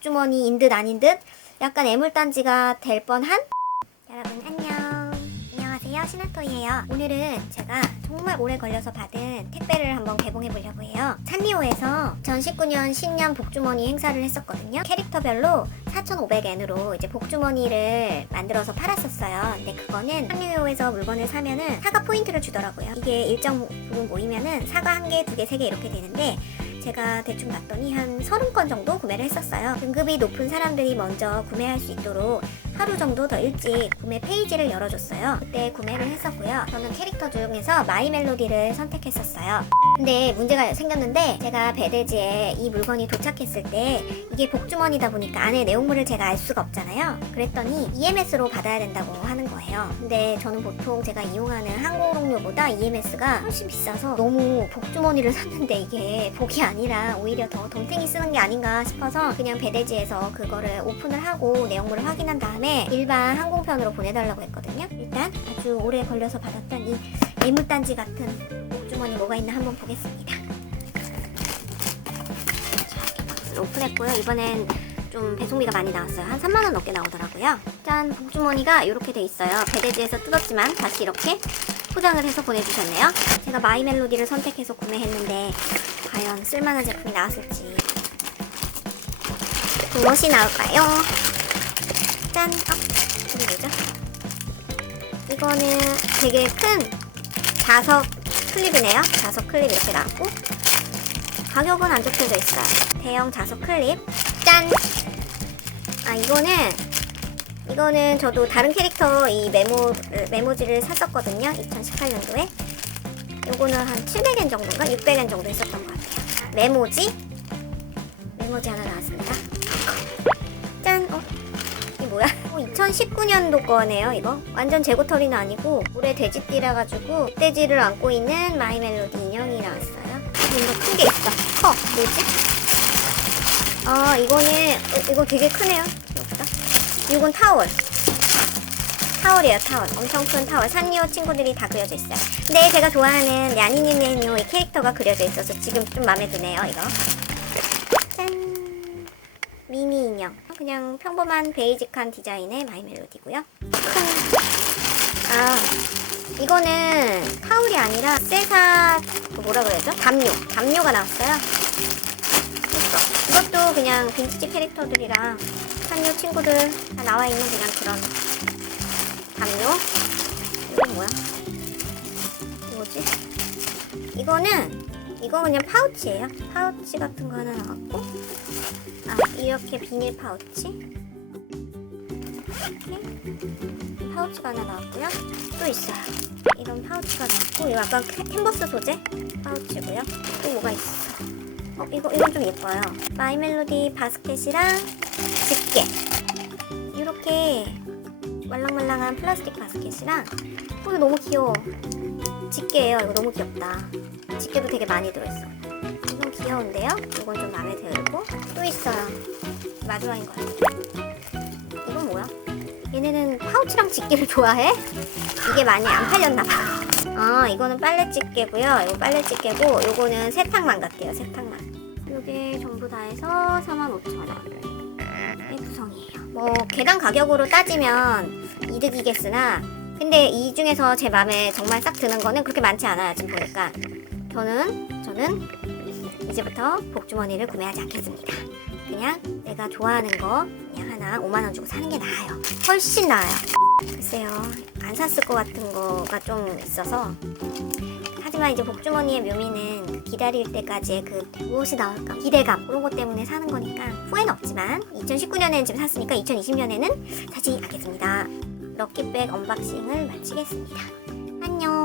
주머니인 듯 아닌 듯 약간 애물단지가 될 뻔한? 여러분 안녕 안녕하세요 시나토이에요. 오늘은 제가 정말 오래 걸려서 받은 택배를 한번 개봉해 보려고 해요. 산리오에서 2019년 신년 복주머니 행사를 했었거든요. 캐릭터별로 4,500엔으로 이제 복주머니를 만들어서 팔았었어요. 근데 그거는 산리오에서 물건을 사면은 사과 포인트를 주더라고요. 이게 일정 부분 모이면은 사과 한 개, 두 개, 세개 이렇게 되는데 제가 대충 봤더니 한 30건 정도 구매를 했었어요. 등급이 높은 사람들이 먼저 구매할 수 있도록 하루 정도 더 일찍 구매 페이지를 열어줬어요. 그때 구매를 했었고요. 저는 캐릭터 중에서 마이 멜로디를 선택했었어요. 근데 문제가 생겼는데 제가 배대지에 이 물건이 도착했을 때 이게 복주머니다 보니까 안에 내용물을 제가 알 수가 없잖아요. 그랬더니 EMS로 받아야 된다고 하는 거예요. 근데 저는 보통 제가 이용하는 항공용료보다 EMS가 훨씬 비싸서 너무 복주머니를 샀는데 이게 복이 아니라 오히려 더 덤탱이 쓰는 게 아닌가 싶어서 그냥 배대지에서 그거를 오픈을 하고 내용물을 확인한 다음에 일반 항공편으로 보내달라고 했거든요. 일단 아주 오래 걸려서 받았던 이 예물단지 같은 복주머니 뭐가 있나 한번 보겠습니다. 자, 이렇게 박스를 오픈했고요. 이번엔 좀 배송비가 많이 나왔어요. 한 3만 원 넘게 나오더라고요. 짠, 복주머니가 이렇게 돼 있어요. 배대지에서 뜯었지만 다시 이렇게 포장을 해서 보내주셨네요. 제가 마이 멜로디를 선택해서 구매했는데 과연 쓸만한 제품이 나왔을지 무엇이 나올까요? 짠, 어, 이게 뭐죠? 이거는 되게 큰 자석 클립이네요. 자석 클립 이렇게 나왔고 가격은 안 적혀져 있어요. 대형 자석 클립. 짠! 아 이거는 이거는 저도 다른 캐릭터 이 메모 메모지를 샀었거든요. 2018년도에. 요거는 한 700엔 정도인가 600엔 정도 했었던 것 같아요. 메모지 메모지 하나 나왔습니다. 2019년도 거네요, 이거. 완전 재고털이는 아니고 올해 돼지띠라 가지고 돼지를 안고 있는 마이 멜로디 인형이 나왔어요. 뭔가 큰 게 있어. 커. 뭐지? 아, 이거는 어, 이거 되게 크네요. 생각보다. 이건 타월. 타월이에요, 타월. 엄청 큰 타월. 산리오 친구들이 다 그려져 있어요. 근데 제가 좋아하는 야니니네뇨 이 캐릭터가 그려져 있어서 지금 좀 마음에 드네요, 이거. 짠. 미니 인형. 그냥 평범한 베이직한 디자인의 마이 멜로디고요. 큰. 아, 이거는 타올이 아니라 쇠사, 그 뭐라 그래야죠? 담요. 담요가 나왔어요. 이것도 그냥 빈티지 캐릭터들이랑 산요 친구들 다 나와 있는 그냥 그런 담요. 이건 뭐야? 이거지? 이거는 이거 그냥 파우치예요. 파우치 같은 거 하나 나왔고, 아 이렇게 비닐 파우치. 이렇게 파우치가 하나 나왔고요. 또 있어요. 이런 파우치가 나왔고, 이거 아까 캐- 캔버스 소재 파우치고요. 또 뭐가 있어? 어 이거 이건 좀 예뻐요. 마이 멜로디 바스켓이랑 집게. 이렇게 말랑말랑한 플라스틱 바스켓이랑 어, 이거 너무 귀여워. 집게예요. 이거 너무 귀엽다. 집게도 되게 많이 들어있어. 이건 귀여운데요? 이건 좀 마음에 들고 또 있어요. 마지막인 것 같아요. 이건 뭐야? 얘네는 파우치랑 집게를 좋아해? 이게 많이 안 팔렸나 봐. 아 이거는 빨래 집게고요. 이거 빨래 집게고 이거는 세탁망 같아요. 세탁망. 이게 전부 다 해서 45,000원. 의 구성이에요. 뭐 개당 가격으로 따지면 이득이겠으나 근데 이 중에서 제 마음에 정말 싹 드는 거는 그렇게 많지 않아요. 지금 보니까 저는 저는 이제부터 복주머니를 구매하지 않겠습니다. 그냥 내가 좋아하는 거 그냥 하나 5만 원 주고 사는 게 나아요. 훨씬 나아요. 글쎄요, 안 샀을 것 같은 거가 좀 있어서. 하지만 이제 복주머니의 묘미는 그 기다릴 때까지의 그 무엇이 나올까 기대감 그런 것 때문에 사는 거니까 후회는 없지만 2019년에는 지금 샀으니까 2020년에는 사지 않겠습니다. 럭키백 언박싱을 마치겠습니다. 안녕. 슈.